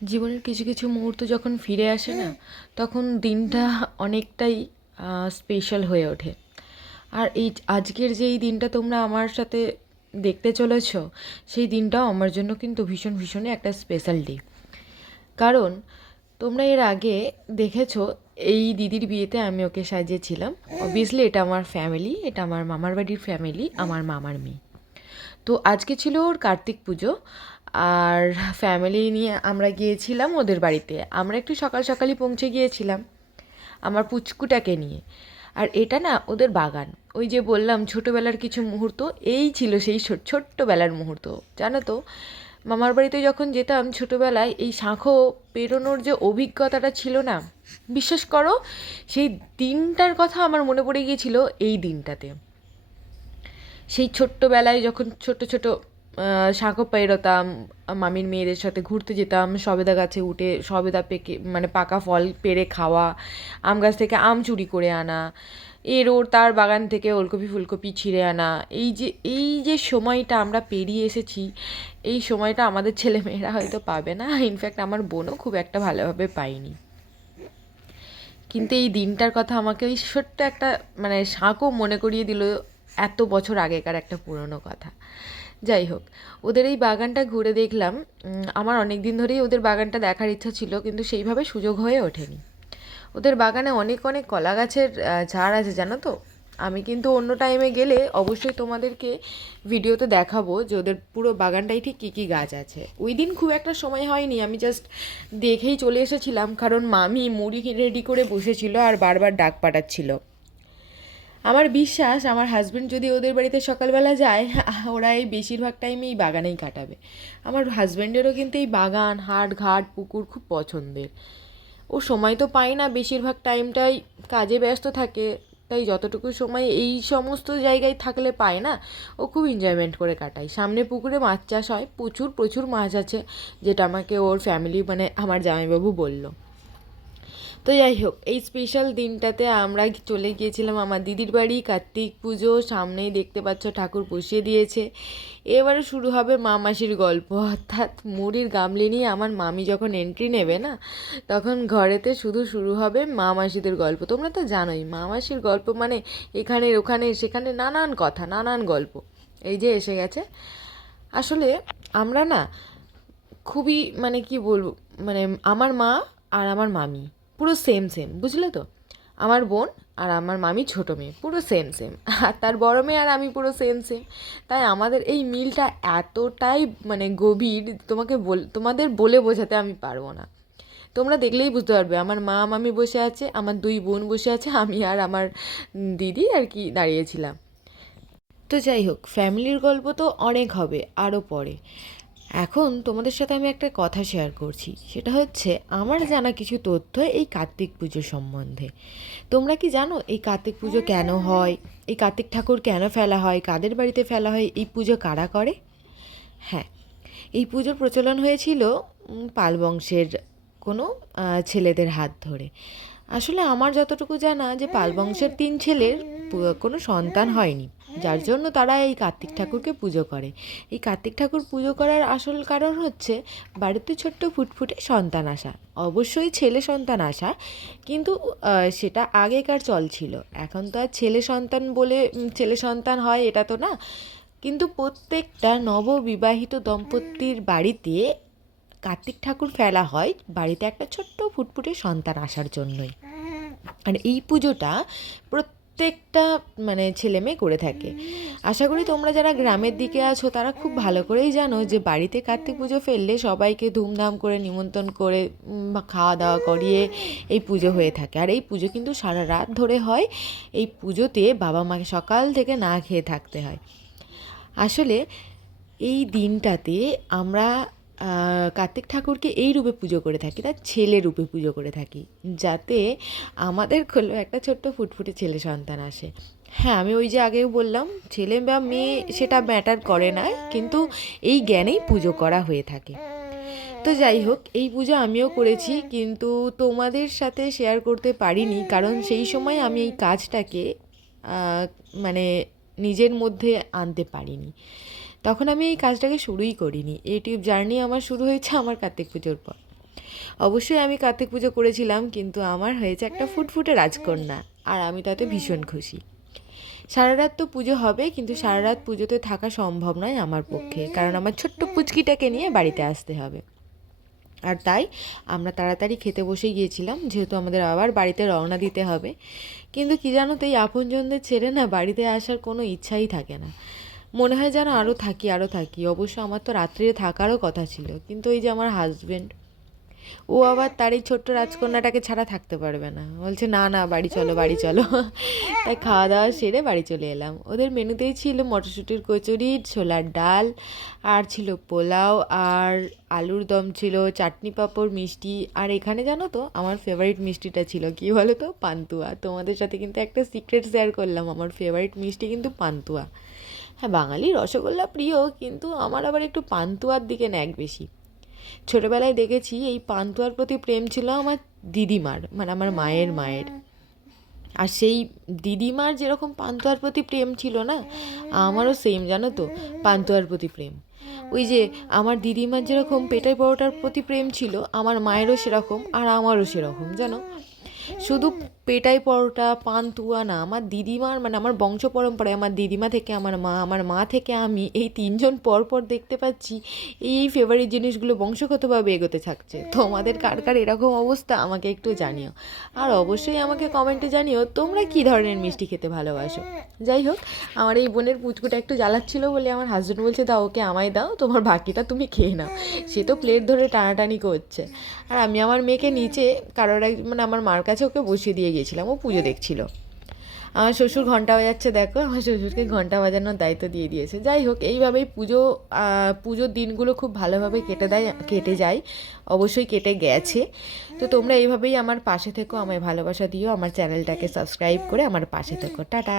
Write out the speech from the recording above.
জীবনের কিছু কিছু মুহূর্ত যখন ফিরে আসে না, তখন দিনটা অনেকটাই স্পেশাল হয়ে ওঠে। আর এই আজকের যে এই দিনটা তোমরা আমার সাথে দেখতে চলেছ, সেই দিনটাও আমার জন্য কিন্তু ভীষণ ভীষণই একটা স্পেশাল ডে। কারণ তোমরা এর আগে দেখেছো এই দিদির বিয়েতে আমি ওকে সাজিয়েছিলাম। অবভিয়াসলি এটা আমার ফ্যামিলি, এটা আমার মামার বাড়ির ফ্যামিলি, আমার মামার মেয়ে। তো আজকে ছিল ওর কার্তিক পুজো, আর ফ্যামিলি নিয়ে আমরা গিয়েছিলাম ওদের বাড়িতে। আমরা একটু সকাল সকালই পৌঁছে গিয়েছিলাম আমার পুচকুটাকে নিয়ে। আর এটা না ওদের বাগান, ওই যে বললাম ছোটোবেলার কিছু মুহূর্ত, এই ছিল সেই ছোট্টবেলার মুহূর্ত। জানো তো, মামার বাড়িতে যখন যেতাম ছোটোবেলায়, এই শাঁখো পেরোনোর যে অভিজ্ঞতাটা ছিল না, বিশ্বাস করো সেই দিনটার কথা আমার মনে পড়ে গিয়েছিল এই দিনটাতে। সেই ছোট্টবেলায় যখন ছোট ছোট শাঁখো পেরোতাম, মামির মেয়েদের সাথে ঘুরতে যেতাম, সবেদা গাছে উঠে সবেদা পেকে মানে পাকা ফল পেড়ে খাওয়া, আম গাছ থেকে আম চুরি করে আনা, এর ওর তার বাগান থেকে ওলকপি ফুলকপি ছিঁড়ে আনা, এই যে সময়টা আমরা পেরিয়ে এসেছি, এই সময়টা আমাদের ছেলেমেয়েরা হয়তো পাবে না। ইনফ্যাক্ট আমার বোনও খুব একটা ভালোভাবে পায়নি। কিন্তু এই দিনটার কথা আমাকে ওই ছোট্ট একটা মানে শাঁখও মনে করিয়ে দিল এত বছর আগেকার একটা পুরনো কথা। যাই হোক, ওদের এই বাগানটা ঘুরে দেখলাম। আমার অনেক দিন ধরেই ওদের বাগানটা দেখার ইচ্ছা ছিল, কিন্তু সেইভাবে সুযোগ হয়ে ওঠেনি। ওদের বাগানে অনেক অনেক কলা গাছের ঝাড় আছে, জানো তো। আমি কিন্তু অন্য টাইমে গেলে অবশ্যই তোমাদেরকে ভিডিওতে দেখাবো যে ওদের পুরো বাগানটাই ঠিক কী কী গাছ আছে। ওই দিন খুব একটা সময় হয়নি, আমি জাস্ট দেখেই চলে এসেছিলাম, কারণ মামি মুড়ি রেডি করে বসেছিল আর বারবার ডাক পাঠাচ্ছিল। আমার বিশ্বাস আমার হাজব্যান্ড যদি ওদের বাড়িতে সকালবেলা যায়, ওরা এই বেশিরভাগ টাইমে এই বাগানেই কাটাবে। আমার হাজব্যান্ডেরও কিন্তু এই বাগান, হাট ঘাট, পুকুর খুব পছন্দের। ও সময় তো পায় না, বেশিরভাগ টাইমটাই কাজে ব্যস্ত থাকে, তাই যতটুকু সময় এই সমস্ত জায়গায় থাকলে পায় না, ও খুব এনজয়মেন্ট করে কাটায়। সামনে পুকুরে মাছ চাষ হয়, প্রচুর প্রচুর মাছ আছে, যেটা আমাকে ওর ফ্যামিলি মানে আমার জামাইবাবু বলল। তো যাই হোক, এই স্পেশাল দিনটাতে আমরা চলে গিয়েছিলাম আমার দিদির বাড়ি। কার্তিক পুজো সামনেই, দেখতে পাচ্ছ ঠাকুর বসিয়ে দিয়েছে। এবারে শুরু হবে মা মাসির গল্প, অর্থাৎ মুড়ির গামলি নিয়ে আমার মামি যখন এন্ট্রি নেবে না, তখন ঘরেতে শুধু শুরু হবে মা মাসিদের গল্প। তোমরা তো জানোই মা মাসির গল্প মানে এখানে ওখানে সেখানে নানান কথা, নানান গল্প। এই যে এসে গেছে। আসলে আমরা না খুবই মানে কি বলবো, মানে আমার মা আর আমার মামি পুরো সেম সেম, বুঝলে তো। আমার বোন আর আমার মামি ছোটো মেয়ে পুরো সেম সেম, আর তার বড় মেয়ে আর আমি পুরো সেম সেম। তাই আমাদের এই মিলটা এতটাই মানে গভীর, তোমাদের বলে বোঝাতে আমি পারবো না। তোমরা দেখলেই বুঝতে পারবে, আমার মা মামি বসে আছে, আমার দুই বোন বসে আছে, আমি আর আমার দিদি আর কি দাঁড়িয়েছিলাম। তো যাই হোক, ফ্যামিলির গল্প তো অনেক হবে আরও পরে। এখন তোমাদের সাথে আমি একটা কথা শেয়ার করছি, সেটা হচ্ছে আমার জানা কিছু তথ্য এই কার্তিক পুজো সম্বন্ধে। তোমরা কি জানো এই কার্তিক পুজো কেন হয়, এই কার্তিক ঠাকুর কেন ফেলা হয়, কাদের বাড়িতে ফেলা হয়, এই পুজো কারা করে? হ্যাঁ, এই পুজোর প্রচলন হয়েছিল পাল বংশের কোনো ছেলেদের হাত ধরে। আসলে আমার যতটুকু জানা যে পাল বংশের 3 ছেলের কোনো সন্তান হয়নি, যার জন্য তারা এই কার্তিক ঠাকুরকে পুজো করে। এই কার্তিক ঠাকুর পুজো করার আসল কারণ হচ্ছে বাড়িতে ছোট্ট ফুটফুটে সন্তান আসা, অবশ্যই ছেলে সন্তান আসা, কিন্তু সেটা আগেকার চল ছিল। এখন তো আর ছেলে সন্তান বলে ছেলে সন্তান হয় এটা তো না। কিন্তু প্রত্যেকটা নববিবাহিত দম্পতির বাড়িতে কার্তিক ঠাকুর ফেলা হয় বাড়িতে একটা ছোট্ট ফুটফুটে সন্তান আসার জন্যই। আর এই পুজোটা প্রত্যেকটা মানে ছেলে মেয়ে করে থাকে। আশা করি তোমরা যারা গ্রামের দিকে আছো তারা খুব ভালো করেই জানো যে বাড়িতে কার্তিক পুজো ফেললে সবাইকে ধুমধাম করে নিমন্ত্রণ করে খাওয়া দাওয়া করিয়ে এই পুজো হয়ে থাকে। আর এই পুজো কিন্তু সারা রাত ধরে হয়। এই পুজোতে বাবা মাকে সকাল থেকে না খেয়ে থাকতে হয়। আসলে এই দিনটাতে আমরা কার্তিক ঠাকুরকে এই রূপে পুজো করে থাকি, তার ছেলে রূপে পুজো করে থাকি, যাতে আমাদের হলো একটা ছোট্ট ফুটফুটে ছেলে সন্তান আসে। হ্যাঁ, আমি ওই যে আগেও বললাম ছেলে বা মেয়ে সেটা ম্যাটার করে না, কিন্তু এই জ্ঞানেই পুজো করা হয়ে থাকে। তো যাই হোক, এই পুজো আমিও করেছি, কিন্তু তোমাদের সাথে শেয়ার করতে পারিনি, কারণ সেই সময় আমি এই কাজটাকে মানে নিজের মধ্যে আনতে পারিনি। তখন আমি এই কাজটাকে শুরুই করিনি। ইউটিউব জার্নি আমার শুরু হয়েছে আমার কার্তিক পুজোর পর। অবশ্যই আমি কার্তিক পুজো করেছিলাম, কিন্তু আমার হয়েছে একটা ফুটফুটে রাজকন্যা, আর আমি তাতে ভীষণ খুশি। সারা রাত তো পুজো হবে, কিন্তু সারা রাত পুজোতে থাকা সম্ভব নয় আমার পক্ষে, কারণ আমার ছোট্ট পুচকিটাকে নিয়ে বাড়িতে আসতে হবে। আর তাই আমরা তাড়াতাড়ি খেতে বসে গিয়েছিলাম, যেহেতু আমাদের আবার বাড়িতে রওনা দিতে হবে। কিন্তু কি জানো তো, এই আপনজনদের ছেড়ে না বাড়িতে আসার কোনো ইচ্ছাই থাকে না। মনে হয় যেন আরও থাকি আরও থাকি। অবশ্য আমার তো রাত্রিরে থাকারও কথা ছিল, কিন্তু এই যে আমার হাজবেন্ড, ও আবার তার এই ছোট্ট রাজকন্যাটাকে ছাড়া থাকতে পারবে না, বলছে না না বাড়ি চলো বাড়ি চলো। তাই খাওয়া দাওয়া সেরে বাড়ি চলে এলাম। ওদের মেনুতেই ছিল মটরশুঁটির কচুরি, ছোলার ডাল, আর ছিল পোলাও, আর আলুর দম ছিল, চাটনি পাঁপড়, মিষ্টি। আর এখানে জানো তো আমার ফেভারিট মিষ্টিটা ছিল কি বলো তো, পান্তুয়া। তোমাদের সাথে কিন্তু একটা সিক্রেট শেয়ার করলাম, আমার ফেভারিট মিষ্টি কিন্তু পান্তুয়া। হ্যাঁ, বাঙালি রসগোল্লা প্রিয়, কিন্তু আমার আবার একটু পান্তুয়ার দিকে ন্যাক বেশি। ছোটোবেলায় দেখেছি এই পান্তুয়ার প্রতি প্রেম ছিল আমার দিদিমার, মানে আমার মায়ের মায়ের। আর সেই দিদিমার যেরকম পান্তুয়ার প্রতি প্রেম ছিল না, আমারও সেম জানো তো, পান্তুয়ার প্রতি প্রেম। ওই যে আমার দিদিমার যেরকম পেটাই পরোটার প্রতি প্রেম ছিল, আমার মায়েরও সেরকম, আর আমারও সেরকম জানো। শুধু পেটাই পরোটা, পান্তুয়া না, আমার দিদিমার, মানে আমার বংশ পরম্পরায় আমার দিদিমা থেকে আমার মা থেকে আমি, এই তিনজন পর পর দেখতে পাচ্ছি এই ফেভারিট জিনিসগুলো বংশগতভাবে এগোতে থাকছে। তোমাদের কার কার এরকম অবস্থা আমাকে একটু জানিও। আর অবশ্যই আমাকে কমেন্টে জানিও তোমরা কী ধরনের মিষ্টি খেতে ভালোবাসো। যাই হোক, আমার এই বোনের পুচকুটা একটু জ্বালাচ্ছিল বলে আমার হাজব্যান্ড বলছে দাও ওকে, আমায় দাও, তোমার বাকিটা তুমি খেয়ে নাও। সে তো প্লেট ধরে টানাটানি করছে। আর আমি আমার মেয়েকে নিচে কারোর মানে আমার মার কাছে ওকে বসিয়ে দিয়ে গিয়েছিলাম, ও পুজো দেখছিল। আমার শ্বশুর ঘন্টা বাজাচ্ছে, দেখো আমার শ্বশুরকে ঘন্টা বাজানোর দায়িত্ব দিয়ে দিয়েছে। যাই হোক, এইভাবেই পুজোর দিনগুলো খুব ভালোভাবে কেটে যায়, অবশ্যই কেটে গেছে। তো তোমরা এইভাবেই আমার পাশে থেকো, আমায় ভালোবাসা দিও, আমার চ্যানেলটাকে সাবস্ক্রাইব করে আমার পাশে থেকো। টাটা।